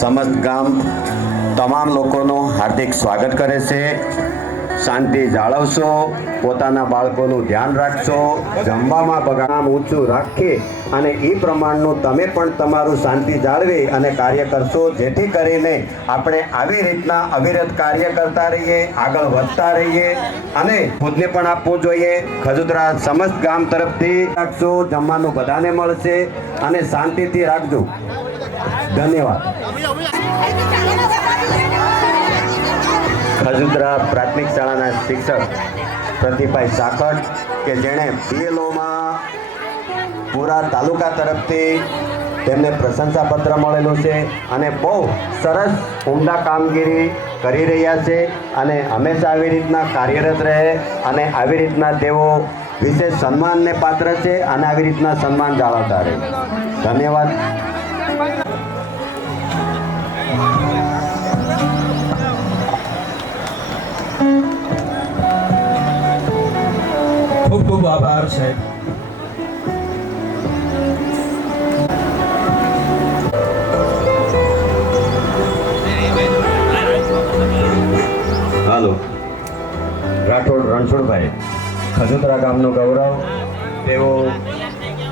સમસ્ત ગામ તમામ લોકોનું હાર્દિક સ્વાગત કરે છે। શાંતિ જાળવશો, પોતાના બાળકોનું ધ્યાન રાખશો, જમવામાં બગાડ ઊંચું રાખી અને એ પ્રમાણનું તમે પણ તમારું શાંતિ જાળવી અને કાર્ય કરશો, જેથી કરીને આપણે આવી રીતના અવિરત કાર્ય કરતા રહીએ, આગળ વધતા રહીએ અને ખુદને પણ આપવું જોઈએ। ખજુદરા સમસ્ત ગામ તરફથી રાખશો, જમવાનું બધાને મળશે અને શાંતિથી રાખજો। ધન્યવાદ। ખજુદરા પ્રાથમિક શાળાના શિક્ષક પ્રદીપભાઈ સાકટ કે જેણે BLOમાં પૂરા તાલુકા તરફથી તેમને પ્રશંસાપત્ર મળેલું છે અને બહુ સરસ ઉમદા કામગીરી કરી રહ્યા છે અને હંમેશા આવી રીતના કાર્યરત રહે અને આવી રીતના તેઓ વિશેષ સન્માનને પાત્ર છે અને આવી રીતના સન્માન જાળવતા રહે। ધન્યવાદ। ખૂબ ખૂબ આભાર સાહેબ। હાલો, રાઠોડ રણછોડભાઈ, ખજુદરા ગામનું ગૌરવ, તેઓ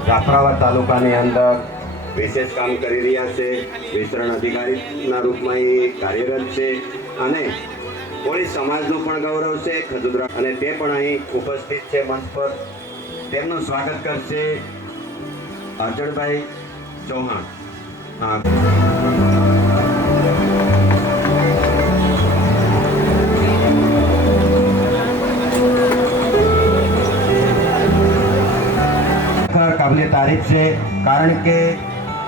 જાફરાબાદ તાલુકાની અંદર વિશેષ કામ કરી રહ્યા છે, વિસ્તરણ અધિકારીના રૂપમાં એ કાર્યરત છે અને કોળી સમાજનું પણ ગૌરવ છે ખજુદરા, અને તે પણ અહીં ઉપસ્થિત છે મંચ પર। તેમનું સ્વાગત કરશે અર્જણભાઈ ચૌહાણ। કાબિલે તારીફ છે, કારણ કે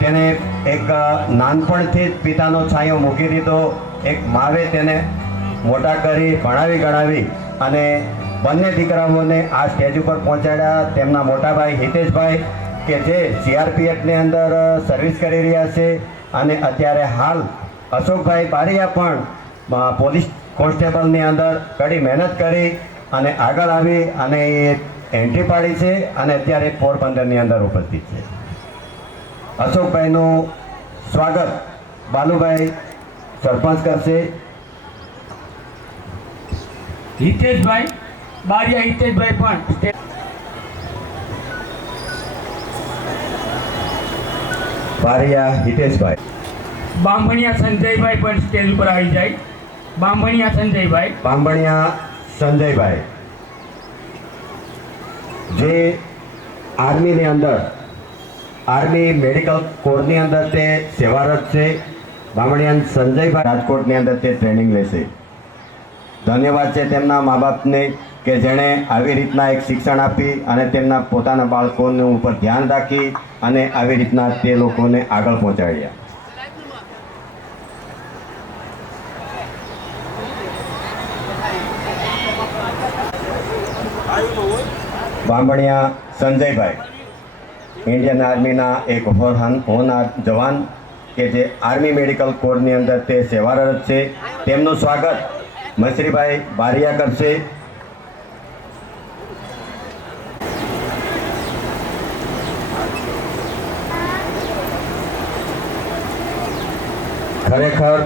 તેને એક નાનપણથી જ પિતાનો છાંયો મૂકી દીધો। એક માવે તેને મોટા કરી ભણાવી ગણાવી અને બંને દીકરાઓને આ સ્ટેજ ઉપર પહોંચાડ્યા। તેમના મોટાભાઈ હિતેશભાઈ કે જે CRPFની અંદર સર્વિસ કરી રહ્યા છે અને અત્યારે હાલ અશોકભાઈ બારિયા પણ પોલીસ કોન્સ્ટેબલની અંદર કડી મહેનત કરી અને આગળ આવી અને એ એન્ટ્રી પાડી છે અને અત્યારે પોરબંદરની અંદર ઉપસ્થિત છે। અશોકભાઈનું સ્વાગત બાલુભાઈ સરપંચ કરશે। હિતેશભાઈ બારિયા, હિતેશભાઈ પણ બારિયા હિતેશભાઈ, બામણિયા સંજયભાઈ પણ સ્ટેજ ઉપર આવી જાય। બામણિયા સંજયભાઈ, બાંભણિયા સંજયભાઈ જે આર્મીની અંદર આર્મી મેડિકલ કોરની અંદર તે સેવારત છે। બામણિયા સંજયભાઈ રાજકોટની અંદર તે ટ્રેનિંગ લેશે। ધન્યવાદ છે તેમના મા બાપને કે જેણે આવી રીતના એક શિક્ષણ આપી અને તેમના પોતાના બાળકોનું ઉપર ધ્યાન રાખી અને આવી રીતના તે લોકોને આગળ પહોંચાડ્યા। બાંભણિયા સંજયભાઈ ઇન્ડિયન આર્મીના એક હોનહાર જવાન કે જે આર્મી મેડિકલ કોરની અંદર તે સેવારત છે। તેમનું સ્વાગત મસરીભાઈ બારિયા કરશે। ખરેખર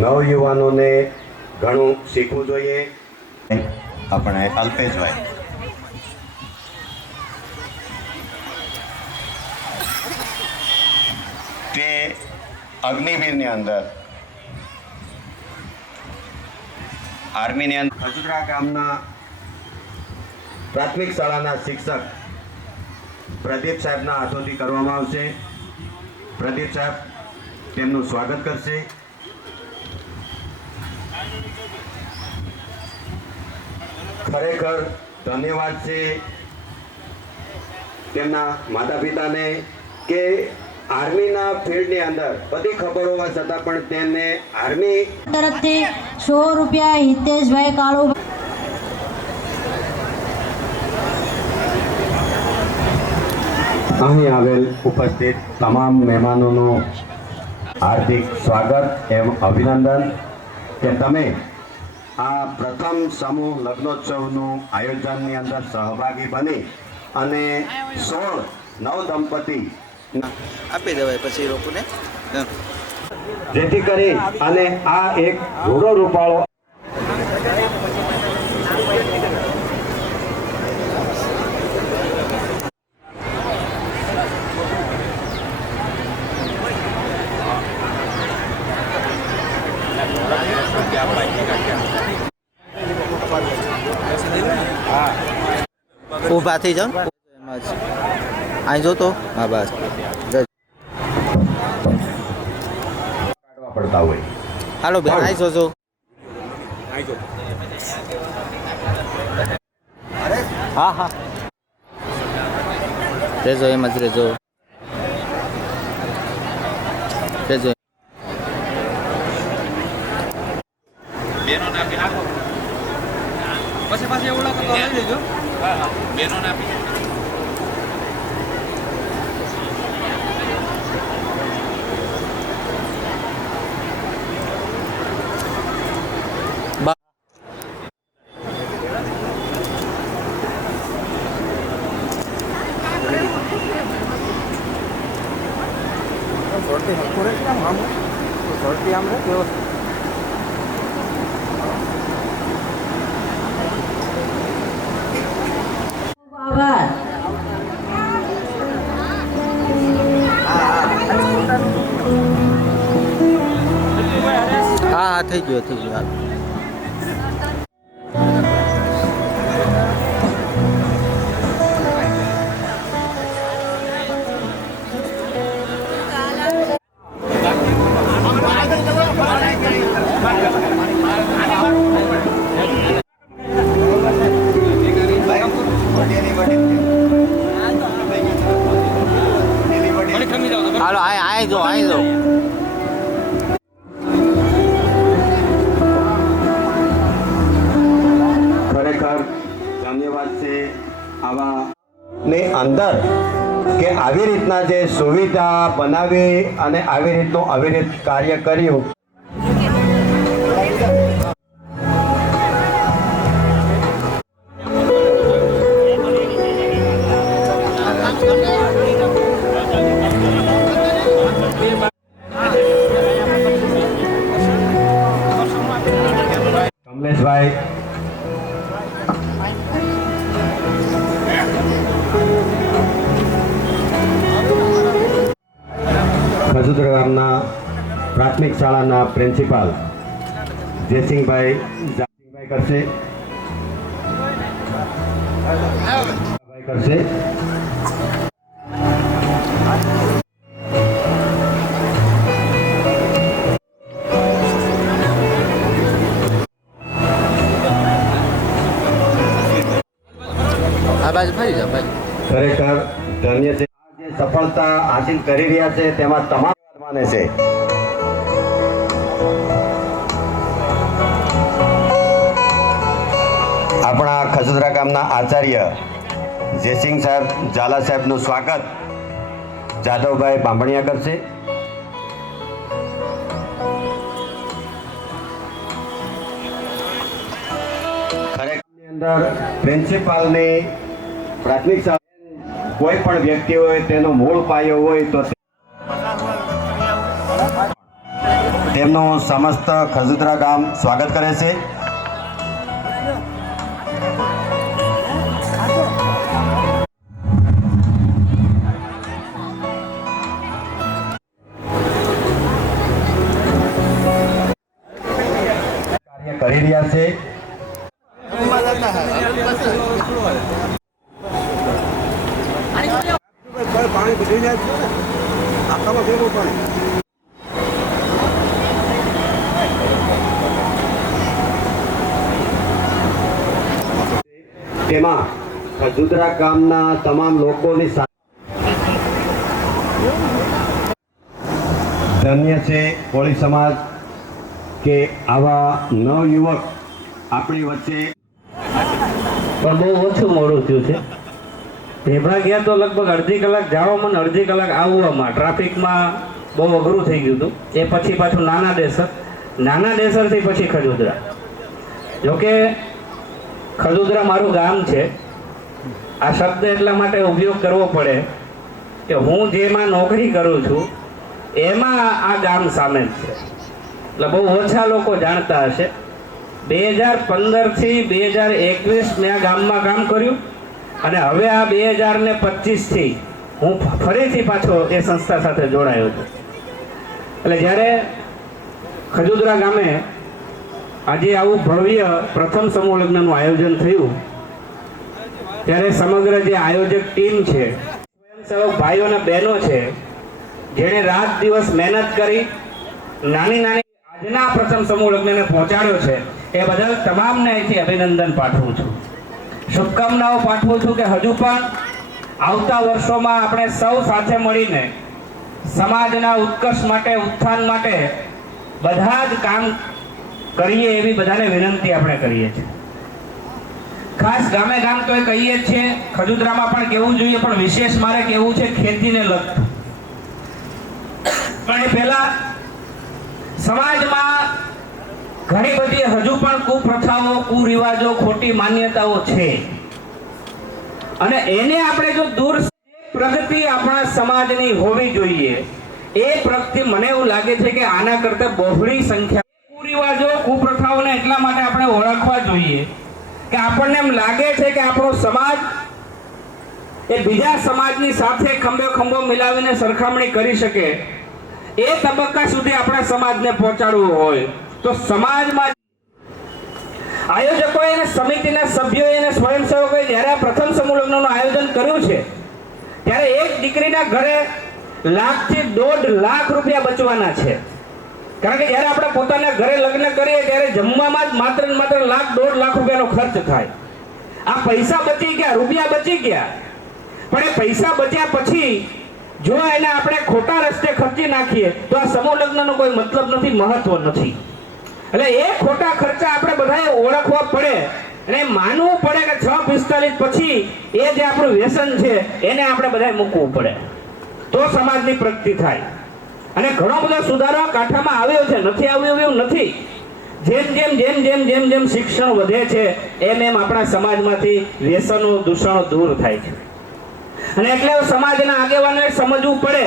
નવયુવાનોને ઘણું શીખવું જોઈએ। આપણે અલ્પેશભાઈ, તે અગ્નિવીરની અંદર આર્મીની અંદર ખજુદરા ગામના પ્રાથમિક શાળાના શિક્ષક પ્રદીપ સાહેબના હાથોથી કરવામાં આવશે। પ્રદીપ સાહેબ તેમનું સ્વાગત કરશે। ખરેખર ધન્યવાદ છે તેમના માતા પિતાને કે આર્મીના ફિલ્ડની અંદર બધી ખબર હોવા છતાં પણ તેમને આર્મી તરફથી 100 રૂપિયા હિતેશભાઈ કાળુ। અહીં આવેલ ઉપસ્થિત તમામ મહેમાનોનું હાર્દિક સ્વાગત એવં અભિનંદન કે તમે આ પ્રથમ સમૂહ લગ્નોત્સવનું આયોજનની અંદર સહભાગી બની અને 16 નવ દંપતી આપી દેવાય પછી લોકોને જેથી કરી અને આ એક રૂડો રૂપાળો ઊભા થઈ જાઓ ને. એમ જ અહીં જોતો હા બસ કાઢવા પડતા હોય. હાલો બેન અહીં જોજો. હા હા રેજો એમ જ રેજો રેજો. આભાર. હા હા થઈ ગયો થઈ ગયો. હાલો અહીં જો અહીં જો. ખરેખર ધન્યવાદ છે આવા ને અંદર કે આવી રીતના જે સુવિધા બનાવી અને આવી રીતનું અવિરત કાર્ય કર્યું. કમલેશભાઈ ખજુદરા ગામના પ્રાથમિક શાળાના પ્રિન્સિપાલ જયસિંહભાઈ કરશે કરશે. આ બાજુ ફરી જાઓ બાજુ. ખરેખર ધન્ય છે. આ જે સફળતા હાસિલ કરી રહ્યા છે તેમાં તમામ માને છે. આપણા ખજુદરા ગામના આચાર્ય જયસિંહ સાહેબ ઝાલા સાહેબનું સ્વાગત જાદવભાઈ બાંભણિયા કરશે. ખરેખરની અંદર પ્રિન્સિપાલની પ્રાથમિક શાળા કોઈ પણ વ્યક્તિ હોય તેનો મૂળ પાયો હોય તો તેમનું સમસ્ત ખજુદરા ગામ સ્વાગત કરે છે. કાર્ય કરી રહ્યા છે. પાણી ભરી જાય આખામાં ભેગું પાણી. તેમાં ખજુદરા ગામના તમામ લોકોની ધન્ય છે કોળી સમાજ કે આવા નવયુવક આપણી વચ્ચે. પણ બહુ ઓછું મોડું થયું છે. ભેભા ગયા તો લગભગ અડધી કલાક જવામાં અને અડધી કલાક આવવામાં ટ્રાફિકમાં બહુ અઘરું થઈ ગયું હતું. એ પછી પાછું નાના ડેસરથી પછી ખજુદરા. જોકે ખજુદરા મારું ગામ છે. આ શબ્દ એટલા માટે ઉપયોગ કરવો પડે કે હું જેમાં નોકરી કરું છું એમાં આ ગામ સામેલ છે. એટલે બહુ ઓછા લોકો જાણતા હશે. 2015 થી 2021 મેં આ ગામમાં કામ કર્યું અને હવે આ 2025 થી હું ફરીથી પાછો એ સંસ્થા સાથે જોડાયો છું. એટલે જ્યારે ખજુદરા ગામે આજે આવું ભવ્ય પ્રથમ સમૂહ લગ્નનું આયોજન થયું ત્યારે સમગ્ર જે આયોજક ટીમ છે, સ્વયંસેવક ભાઈઓ અને બહેનો છે, જેણે રાત દિવસ મહેનત કરી નાની આજના પ્રથમ સમૂહ લગ્નને પહોંચાડ્યો છે, એ બદલ તમામને અહીંથી અભિનંદન પાઠવું છું, શુભકામનાઓ પાઠવું છું કે હજુ પણ આવતા વર્ષોમાં આપણે સૌ સાથે મળીને સમાજના ઉત્કર્ષ માટે, ઉત્થાન માટે બધા જ કામ કરીએ એવી બધાને વિનંતી આપણે કરીએ છીએ. ખાસ ગામે ગામ તો એ કહીએ જ છીએ, ખજુદરામાં પણ કહેવું જોઈએ, પણ વિશેષ મારે કહેવું છે ખેતીને લગતું. પણ એ પહેલા સમાજમાં ઘણી બધી હજુ પણ કુપ્રથાઓ, કુરિવાજો, ખોટી માન્યતાઓ છે અને એને આપણે જો દૂર, પ્રગતિ આપણા સમાજની હોવી જોઈએ. એ પ્રગતિ મને એવું લાગે છે કે આના કરતા બહોળી સંખ્યા કુરિવાજો, કુપ્રથાઓને એટલા માટે આપણે ઓળખવા જોઈએ કે આપણને એમ લાગે છે કે આપણો સમાજ એ બીજા સમાજની સાથે ખંભે ખંભો મિલાવીને સરખામણી કરી શકે. એ તબક્કા સુધી આપણા સમાજને પહોંચાડવું હોય તો સમાજમાં આયોજકોએ અને સમિતિના સભ્યોએ અને સ્વયંસેવકોએ જ્યારે આ પ્રથમ સમૂહ લગ્નનું આયોજન કર્યું છે ત્યારે એક દીકરીના ઘરે ₹1 થી ₹1.5 લાખ બચવાના છે. કારણ કે જ્યારે આપણે પોતાના ઘરે લગ્ન કરીએ ત્યારે જમવામાં જ માત્ર ને માત્ર ₹1.5 લાખ ખર્ચ થાય. આ પૈસા બચી ગયા, રૂપિયા બચી ગયા, પણ એ પૈસા બચ્યા પછી જો એને આપણે ખોટા રસ્તે ખર્ચી નાખીએ તો આ સમૂહ લગ્નનો કોઈ મતલબ નથી, મહત્વ નથી. એટલે એ ખોટા ખર્ચા આપણે બધાએ ઓળખવા પડે અને માનવું પડે કે 6:45 પછી એ જે આપણું વ્યસન છે એને આપણે બધાએ મૂકવું પડે, તો સમાજની પ્રગતિ થાય. અને ઘણો બધો સુધારો કાંઠામાં આવ્યો છે, નથી આવ્યો એવું નથી. જેમ શિક્ષણ વધે છે એમ આપણા સમાજમાંથી વ્યસનો, દૂષણો દૂર થાય છે. અને એટલે સમાજના આગેવાનોએ સમજવું પડે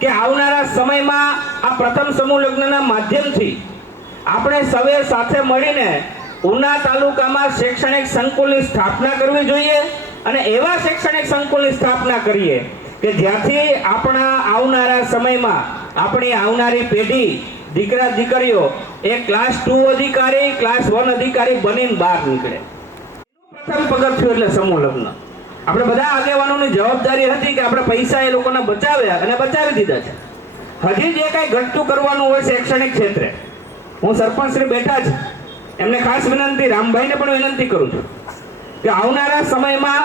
કે આવનારા સમયમાં આ પ્રથમ સમૂહ લગ્નના માધ્યમથી આપણે સૌએ સાથે મળીને ઉના તાલુકામાં શૈક્ષણિક સંકુલની સ્થાપના કરવી જોઈએ અને એવા શૈક્ષણિક સંકુલની સ્થાપના કરીએ કે જ્યાંથી આપણા આવનારા સમયમાં આપણી આવનારી પેઢી, દીકરા દીકરીઓ એ ક્લાસ 2 અધિકારી, ક્લાસ 1 અધિકારી બનીને બહાર નીકળે. પ્રથમ પગથિયું એટલે સમૂહ લગ્ન. આપણે બધા આગેવાનોની જવાબદારી હતી કે આપણે પૈસા એ લોકોને બચાવ્યા અને બચાવી દીધા છે. હજી જે કઈ ઘટતું કરવાનું હોય શૈક્ષણિક ક્ષેત્રે, હું સરપંચ શ્રી બેઠા છે એમને ખાસ વિનંતી, રામભાઈને પણ વિનંતી કરું છું કે આવનારા સમયમાં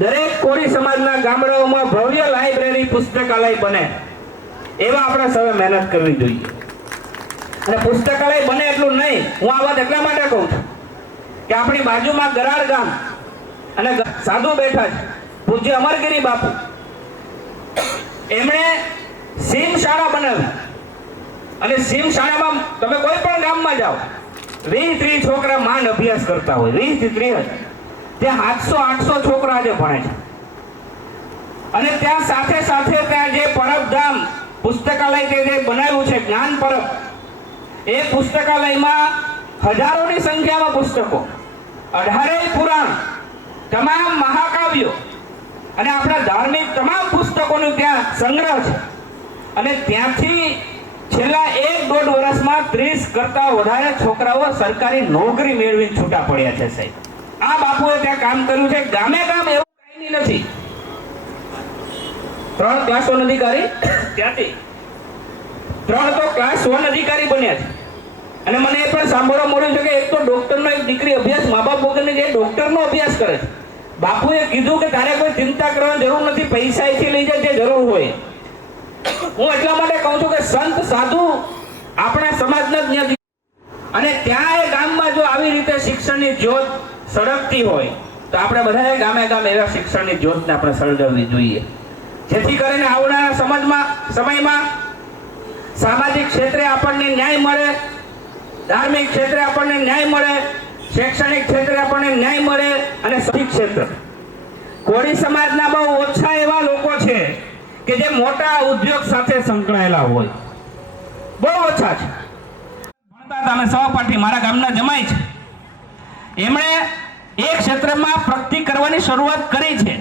દરેક કોળી સમાજના ગામડાઓમાં ભવ્ય લાઇબ્રેરી, પુસ્તકાલય બને એવા આપણે સૌએ મહેનત કરવી જોઈએ. અને પુસ્તકાલય બને એટલું નહીં, હું આ વાત એટલા માટે કહું છું કે આપણી બાજુમાં ગરાડ ગામ અને સાધુ બેઠા છે, પૂજ્ય અમરગીરી બાપુ, એમણે સીમ શાળા બનાવી અને સીમ શાળામાં તમે કોઈ પણ ગામમાં જાઓ 20-30 છોકરા માંડ અભ્યાસ કરતા હોય, 20 થી 30. ત્યાં 700-800 છોકરા આજે ભણે છે. અને ત્યાં સાથે સાથે ત્યાં જે પરબધામ પુસ્તકાલય જે બનાવ્યું છે, જ્ઞાન પરબ, એ પુસ્તકાલયમાં હજારોની સંખ્યામાં પુસ્તકો, 18 પુરાણ, તમામ મહાકાવ્યો અને આપણા ધાર્મિક તમામ પુસ્તકોનો ત્યાં સંગ્રહ છે. અને ત્યાંથી છેલ્લા 1-1.5 વર્ષમાં 30 કરતા વધારે છોકરાઓ સરકારી નોકરી મેળવીને છૂટા પડ્યા છે. સાહેબ, આ બાપુએ ત્યાં કામ કર્યું છે. ગામે ગામ એવું કાંઈ નથી. 3 ક્લાસ 1 અધિકારી, ત્યાંથી 3 તો ક્લાસ 1 અધિકારી બન્યા છે. અને મને એ પણ સાંભળવા મળ્યું છે કે એક તો ડોક્ટરનો એક દીકરી અભ્યાસ, મા બાપ વગરની જે ડોક્ટરનો અભ્યાસ કરે છે. બાપુએ કીધું કે તારે કોઈ ચિંતા કરવાની જરૂર નથી, પૈસા અહીંથી લઈ જાય જે જરૂર હોય. હું એટલા માટે કહું છું કે સંત સાધુ આપણા સમાજના જ, અને ત્યાં એ ગામમાં જો આવી રીતે શિક્ષણની જ્યોત સળગતી હોય તો આપણે બધાએ ગામે ગામ એવા શિક્ષણની જ્યોતને આપણે સળગાવવી જોઈએ, જેથી કરીને આવનારા સમયમાં સામાજિક ક્ષેત્રે આપણને ન્યાય મળે, ધાર્મિક ક્ષેત્રે આપણને ન્યાય મળે, શૈક્ષણિક ક્ષેત્રે આપણને ન્યાય મળે. અને શિક્ષિત ક્ષેત્ર કોળી સમાજના બહુ ઓછા એવા લોકો છે કે જે મોટા ઉદ્યોગ સાથે સંકળાયેલા હોય, બહુ ઓછા છે. ભણતા હતા, અમે સહપાઠી, મારા ગામના જમાઈ છે, એમણે એ ક્ષેત્રમાં પ્રગતિ કરવાની શરૂઆત કરી છે.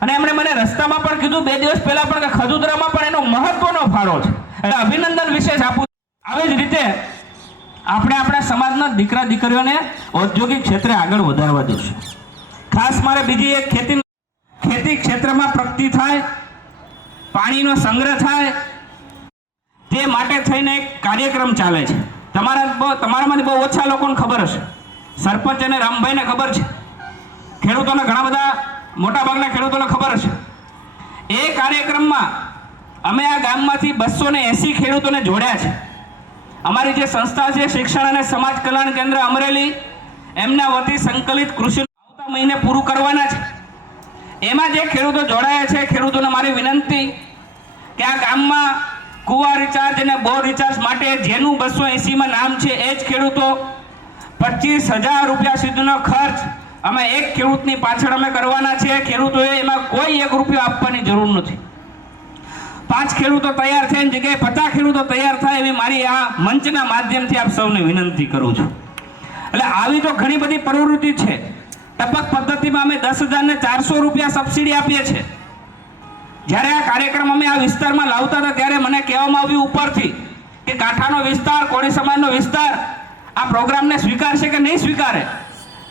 અને એમણે મને રસ્તામાં પણ કીધું 2 દિવસ પહેલા પણ કે ખદુદરામાં પણ એનો મહત્વનો ફાળો છે. એટલે અભિનંદન વિશેષ આપું. આવી જ રીતે આપણે આપણા સમાજના દીકરા દીકરીઓને ઔદ્યોગિક ક્ષેત્રે આગળ વધારવા દઈશું. ખાસ મારે બીજી એક ખેતી ક્ષેત્રમાં પ્રગતિ થાય, પાણીનો સંગ્રહ થાય, તે માટે થઈને એક કાર્યક્રમ ચાલે છે. તમારામાંથી બહુ ઓછા લોકોને ખબર હશે. સરપંચ અને રામભાઈને ખબર છે, ખેડૂતોને ઘણા બધા મોટાભાગના ખેડૂતોને ખબર હશે. એ કાર્યક્રમમાં અમે આ ગામમાંથી 280 ખેડૂતોને જોડ્યા છે. અમારી જે સંસ્થા છે શિક્ષણ અને સમાજ કલ્યાણ કેન્દ્ર અમરેલી, એમના વતી સંકલિત કૃષિ આવતા મહિને પૂરું કરવાના છે. એમાં જે ખેડૂતો જોડાયા છે, ખેડૂતોને મારી વિનંતી કે આ ગામમાં કુવા રિચાર્જ અને બોર રિચાર્જ માટે જેનું 280માં નામ છે એ જ ખેડૂતો 25,000 રૂપિયા સુધીનો ખર્ચ અમે એક ખેડૂતની પાછળ અમે કરવાના છે. ખેડૂતોએ એમાં કોઈ 1 રૂપિયો આપવાની જરૂર નથી. 5 ખેડૂતો તૈયાર થઈને જગ્યાએ 50 ખેડૂતો તૈયાર થાય એવી મારી આ મંચના માધ્યમથી આપ સૌને વિનંતી કરું છું. એટલે આવી તો ઘણી બધી પ્રવૃત્તિ છે. ટપક પદ્ધતિમાં અમે 10,400 રૂપિયા સબસિડી આપીએ છીએ. જ્યારે આ કાર્યક્રમ અમે આ વિસ્તારમાં લાવતા હતા ત્યારે મને કહેવામાં આવ્યું ઉપરથી કે કાંઠાનો વિસ્તાર, કોળી સમાજનો વિસ્તાર આ પ્રોગ્રામને સ્વીકારશે કે નહીં સ્વીકારે.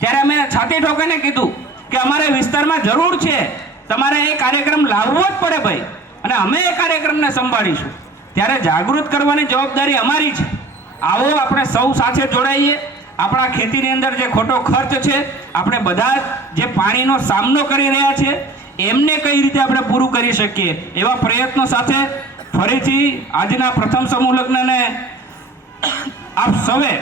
ત્યારે અમે છાતી ઠોકીને કીધું કે અમારે વિસ્તારમાં જરૂર છે, તમારે એ કાર્યક્રમ લાવવો જ પડે ભાઈ, અને અમે એ કાર્યક્રમને સંભાળીશું. ત્યારે જાગૃત કરવાની જવાબદારી અમારી છે. આવો આપણે સૌ સાથે જોડાઈએ. આપણા ખેતીની અંદર જે ખોટો ખર્ચ છે, આપણે બધા જે પાણીનો સામનો કરી રહ્યા છે એમને કઈ રીતે આપણે પૂરું કરી શકીએ, એવા પ્રયત્નો સાથે ફરીથી આજના પ્રથમ સમૂહ લગ્નને આપ સૌએ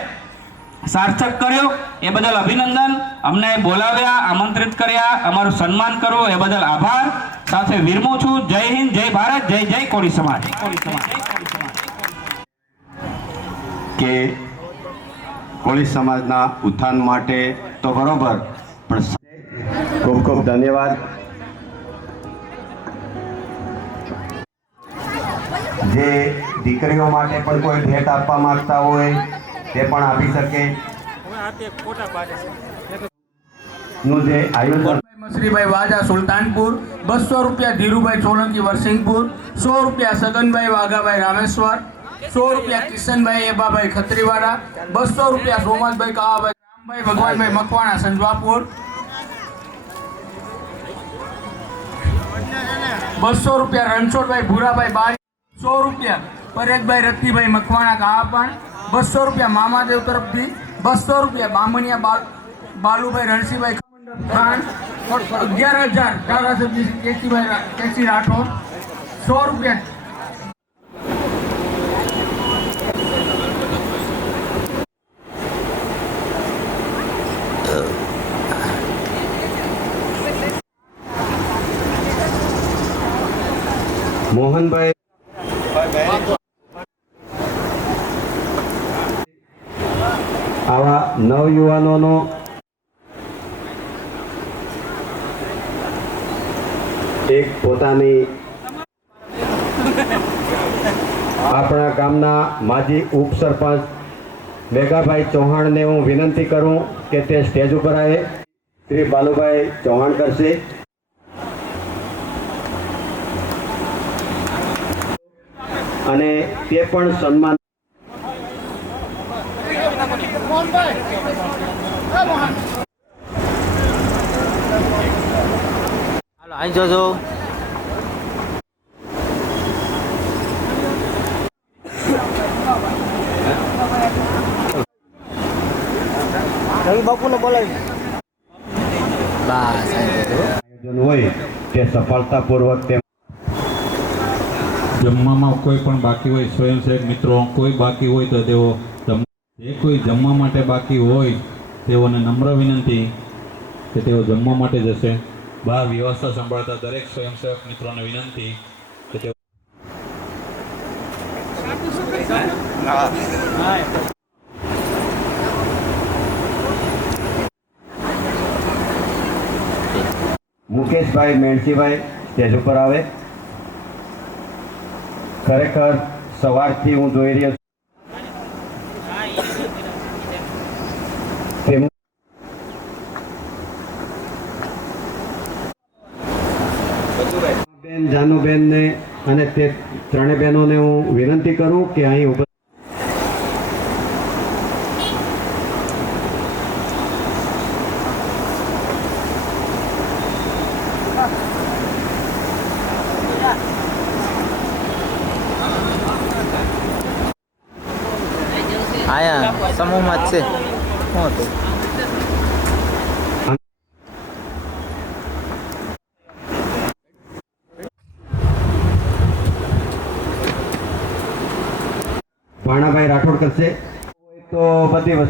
સાર્થક કર્યો એ બદલ અભિનંદન. અમને બોલાવ્યા, આમંત્રિત કર્યા, અમારું સન્માન કરો એ બદલ આભાર. સાથે વિરમું છું. જય હિન્દ, જય ભારત, જય જય કોળી સમાજ. કે કોળી સમાજના ઉત્થાન માટે તો બરોબર, પણ ખૂબ ખૂબ ધન્યવાદ. જે દીકરીઓ માટે પણ કોઈ ભેટ આપવા માંગતા હોય તે પણ આપી શકે. નું જે આયોજન મસરીભાઈ વાજા સુલતાનપુર, 200 રૂપિયા ધીરુભાઈ સોલંકી વરસિંગપુર, 100 રૂપિયા સગનભાઈ વાઘાભાઈ રામેશ્વર, 100 રૂપિયા કિશનભાઈ એબાભાઈ ખત્રીવાડા, 200 રૂપિયા સોમલભાઈ કાવાભાઈ રામભાઈ ભગવાનભાઈ મકવાણા સંજવાપુર, 200 રૂપિયા રણછોડભાઈ ભૂરાભાઈ બારી, 100 રૂપિયા પરેશભાઈ રતિભાઈ મકવાણા કાવાપણ, 200 રૂપિયા મામાદેવ તરફથી, 200 રૂપિયા બામણિયા બાલુભાઈ રણસીભાઈ ખાન, 11,000 ધારાસભ્ય કેસી રાઠોડ, 100 રૂપિયા મોહનભાઈ આવા નવયુવાનોનો એક પોતાની આપણા ગામના માજી ઉપસરપંચ મેઘાભાઈ ચૌહાણને હું વિનંતી કરું કે તે સ્ટેજ ઉપર આવે. શ્રી બાલુભાઈ ચૌહાણ કરશે. અને તે પણ સન્માન હાલો અહીં જોજો. રવિ બાપુને બોલાવી. બસ અહીં જોજો. આયોજન હોય તે સફળતાપૂર્વક તે જમવામાં કોઈ પણ બાકી હોય, સ્વયંસેવક મિત્રો કોઈ બાકી હોય તો તેઓ જે કોઈ જમવા માટે બાકી હોય તેઓને નમ્ર વિનંતી કે તેઓ જમવા માટે જશે. બહાર વ્યવસ્થા સંભાળતા દરેક સ્વયંસેવક મિત્રોને વિનંતી કે તેઓ મુકેશભાઈ મેણસીભાઈ સ્ટેજ ઉપર આવે. ખરેખર સવારથી હું જોઈ રહ્યો છું તેમ- બેન જાનુબેનને અને તે ત્રણેય બહેનોને હું વિનંતી કરું કે અહીં ઉભા આયા સમૂહમાં જ છે શું હતું ભાણાભાઈ રાઠોડ કરશે તો બધી વસ્તુ